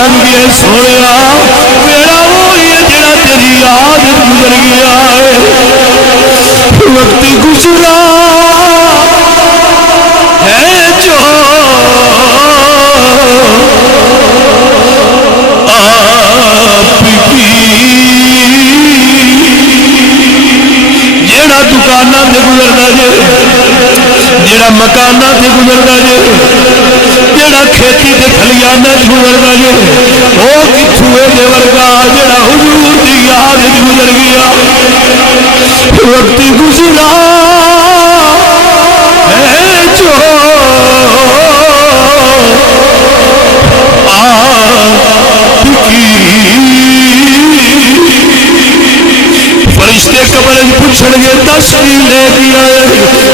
لگ گیا سونے میرا وہی ہے جڑا تیری یاد گزر گیا ہے وقت گزرا ہے جو جیڑا دکاناں تے گزردا جے جیڑا مکاناں تے گزردا جے جیڑا کھیتی تے کھلیاناں تے گزردا جے او کتھوں اے دے ورگا جیڑا حضور دی یاد وچ گزر گیا وقت گزرا ہے جو فرشتے قبر پوچھن گے دس کی لے دیا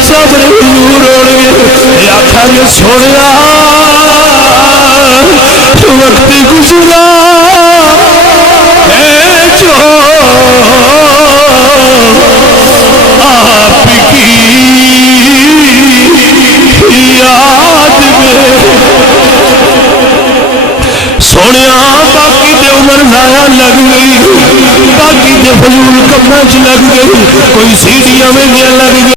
سب حضور ہوڑ گے آخا گے سوڑیا وقت گزرا ہے جو آپ کی یاد میں سونے باقی تے عمر ضائع لگ گئی باقی تے فضول کپڑا چ لگ گئی کوئی سیڑھیاں میں لگ گئی